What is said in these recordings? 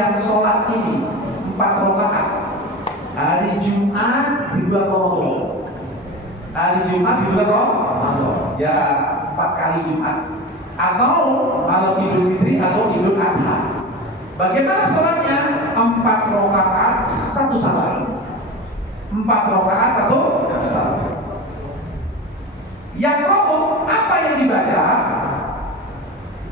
yang sholat ini 4 rakaat hari Jumat di bulan Ramadan. Hari Jumat di bulan Ramadan, ya 4 kali Jumat. Atau kalau Idul Fitri atau Idul Adha. Bagaimana sholatnya? 4 rakaat 1 salam. 4 rakaat 1 salam. Yang rokok apa yang dibaca?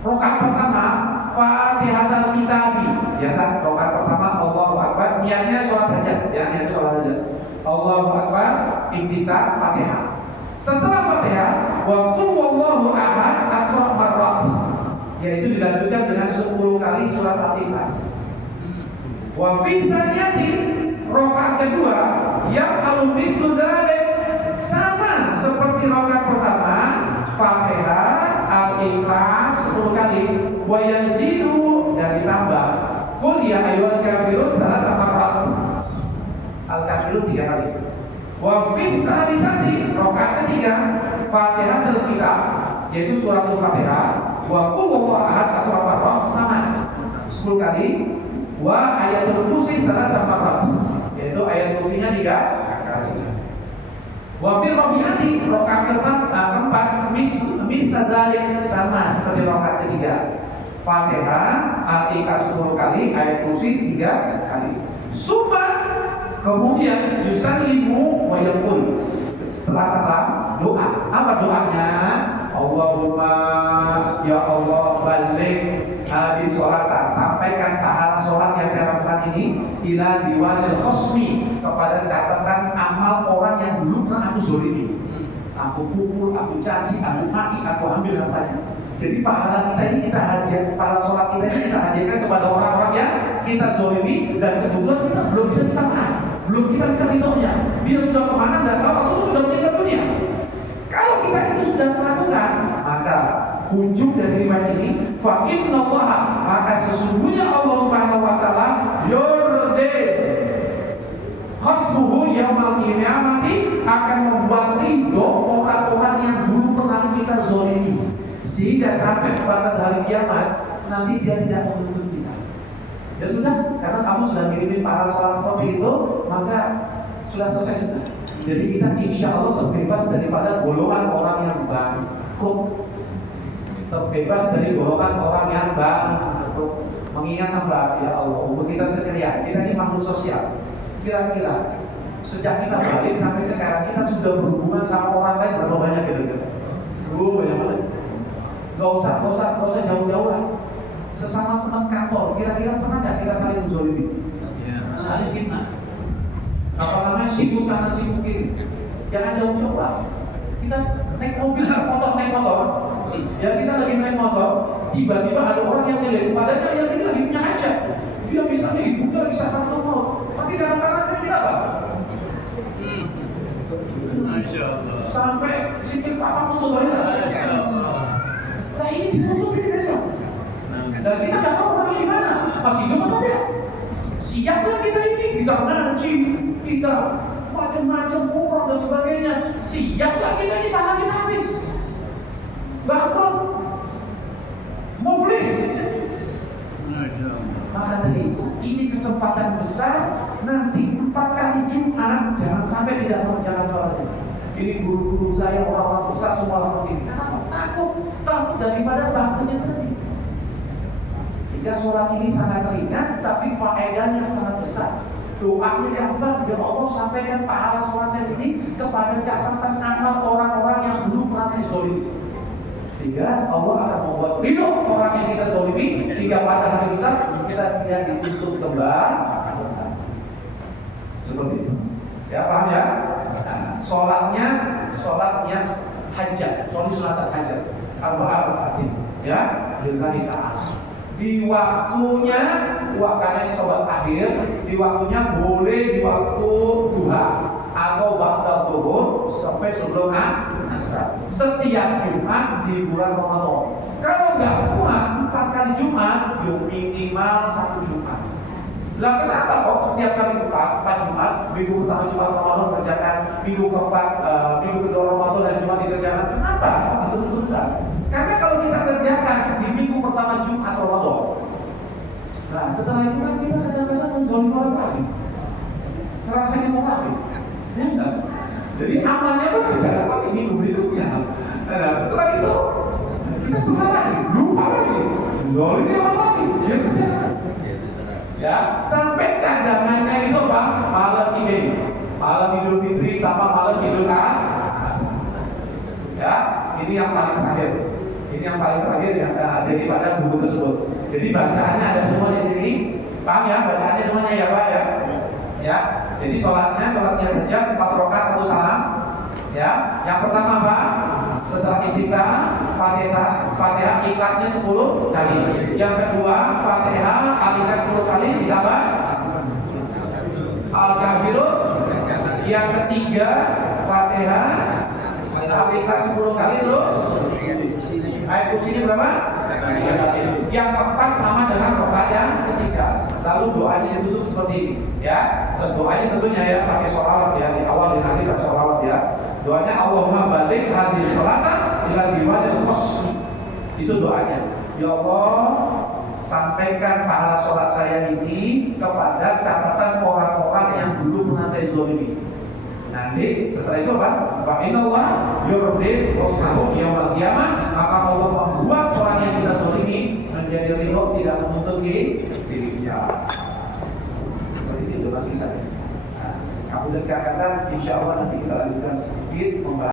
Rakaat pertama Fatihatul Kitabi. Biasa rakaat pertama Allahu Akbar, niatnya sholat hajat, ya niatnya sholat hajat. Allahu Akbar, iftitah Fatihah. Setelah Fatihah, wa qul huwallahu ahad asra marrat, yaitu dilanjutkan dengan 10 kali surat Al-Ikhlas. Wa fi saniyati, rakaat kedua yang al-mislu dzalik, sama seperti rakaat pertama, Fatihah, Al-Ikhlas 10 kali, wa yazidu, dan ditambah qul ya ayyuhal kafirun salasa marrat. Al-Kafirun 3 kali. Wa fi salisati, rakaat ketiga, Fatihatul Kitab, yaitu surat Al-Fatihah, wa qul huwallahu ahad asra marrat, sama 10 kali, wa ayatul kursi salasa marrat, yaitu ayat kursinya 3 kali. Wa fil rabi'ati, rakaat keempat, mistadzalik, sama seperti rakaat ketiga, Fatihah, Al-Ikhlas 10 kali, ayat kursi 3 kali. Summa, kemudian yusallimu wa yaqul, setelah salam doa. Apa doanya? Allahumma ya Allah balik hadis sholat, sampaikan pahala sholat yang saya lakukan ini ila diwanil khosmi, kepada catatan amal orang yang dulu pernah aku zolimi, aku pukul, aku caci, aku maki, aku ambil hartanya. Jadi pahala kita ini kita hadiah, pahala sholat kita ini kita hadiahkan kepada orang-orang yang kita zolimi, dan kebetulan kita belum bisa kita maaf, belum kita minta ridhonya. Dia sudah kemana dan tahu atau sudah meninggal dunia. Kalau kita itu sudah melakukan, maka ujung dari riwayat ini, fa innallaha, maka sesungguhnya Allah Subhanahu wa taala yurdi khasbuhu yaumal qiyamati, akan membuat ridho orang-orang yang dulu pernah kita zalimi, sehingga sampai pada hari kiamat nanti dia tidak menuntut kita. Ya sudah, karena kamu sudah ngirimin pahala sholat seperti itu, maka sudah selesai sudah. Jadi kita insya Allah terbebas daripada golongan orang yang bangkrut, terbebas dari golongan orang yang bangkrut. Mengingat apa? Ya Allah, umur kita sekalian, kita ini makhluk sosial. Kira-kira sejak kita balik sampai sekarang, kita sudah berhubungan sama orang lain berapa banyak kira-kira? Banyak banget. Gak usah jauh-jauh lah. Sesama teman kantor, kira-kira pernah nggak kita saling menzolimi? Saling fitnah. Apa namanya, sibuk kanan sibuk kiri. Jangan jauh-jauh lah. Kita naik mobil, naik motor. Ya kita lagi naik motor, tiba-tiba ada orang yang nilai, padahal yang ini lagi punya hajat. Dia misalnya ibu lagi sakit mau, tapi dalam keadaan kita apa? Masya Allah. Sampai sikit papa tutup lagi. Nah ini ditutup ini guys. Dan kita nggak tahu orangnya gimana, masih hidup atau tidak. Siaplah kita ini, kita nanci, kita macam-macam umroh dan sebagainya. Siaplah kita ini, pahala kita habis. Bangkrut, muflis. Maka dari itu, ini kesempatan besar. Nanti 4 kali Jumat, jangan sampai tidak mengerjakan sholatnya. Ini guru-guru saya, orang-orang besar semua orang ini. Kenapa? Takut daripada bangkrutnya tadi. Sehingga sholat ini sangat ringan, tapi faedahnya sangat besar. Doanya yang besar, ya Allah sampaikan pahala sholat saya ini kepada catatan amal orang-orang yang dulu pernah saya zolimi. Sehingga Allah akan membuat ridho orang yang kita zolimi, sehingga pada hari besar kita tidak dituntut kembali. Seperti itu. Ya paham ya? Nah, sholatnya hajat, sholat hajat. Arba'ah ya, lillahi ta'ala. Di waktunya, karena ini sholat akhir, di waktunya boleh di waktu duha atau ba'da zuhur sampai sebelum asar. Setiap Jumat di bulan Ramadan. Kalau nggak kuat 4 kali Jumat, yuk minimal 1 Jumat. Lah kenapa kok setiap kali 4 Jumat, minggu pertama Jumat Ramadan kerjakan, minggu keempat, minggu kedua Ramadan dan Jumat dikerjakan? Kenapa? Itu susah. Karena kalau kita kerjakan di minggu pertama Jumat Ramadan, Nah setelah itu kan kita kadang-kadang menzolim orang lagi, ngerasain orang lagi, ya enggak? Jadi amalnya pun berjalan lagi minggu berikutnya. Nah setelah itu kita salah lagi, lupa lagi, zolimnya orang lagi, dia berjalan. Ya sampai cadangannya itu apa? Malam ini, malam Idul Fitri sama malam Idul Adha. Ya, ini yang paling terakhir. Ini yang paling terakhir yang ada pada buku tersebut. Jadi bacaannya ada semua di sini. Paham ya? Bacaannya semuanya ya Pak ya. Ya. Jadi sholatnya berjam 4 rakaat 1 salam. Ya. Yang pertama Pak, setelah Itikaf, Fatihah ikhlasnya 10 kali. Yang kedua, Fatihah al-Ikhlas 10 kali ditambah Al-Kafirun. Yang ketiga, Fatihah al-Ikhlas 10 kali terus ayat kursi ini berapa? Yang keempat sama dengan rakaat yang ketiga. Lalu doanya ditutup seperti ini, ya. Doanya tentunya ya pakai sholawat ya, di awal di akhir pakai sholawat ya. Doanya Allahumma balik hadis sholatan ila diwadil khosmi. Itu doanya. Ya Allah, sampaikan pahala sholat saya ini kepada catatan orang-orang yang dulu pernah saya zalimi. Nanti setelah itu apa? Fa inallah yurdi wasnahu yaumil qiyamah, maka Allah membuat orang yang kita zalimi menjadi ridho, tidak menuntut dirinya. Seperti itu lagi saya. Nah, kemudian kata insya Allah nanti kita lanjutkan sedikit membahas